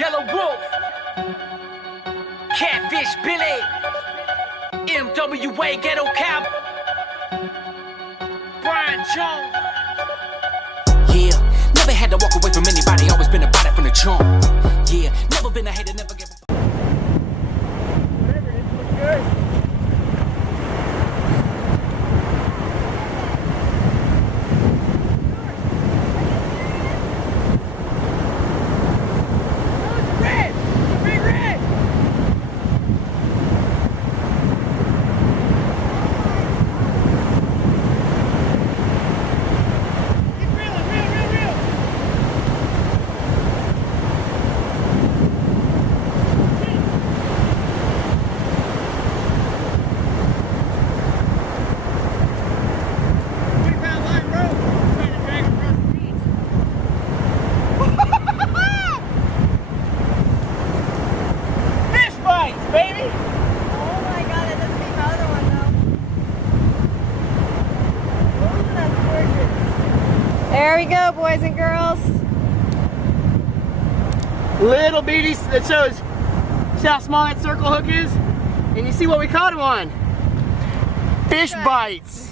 Yellow Wolf, Catfish Billy, MWA Ghetto Cab, Brian Jones. Yeah, never had to walk away from anybody, always been about it from the jump. Yeah, never been a hater, never gave a fuck. Whatever, it looks good. There we go, boys and girls. Little beady that shows how small that circle hook is. And you see what we caught him on? Fish bites.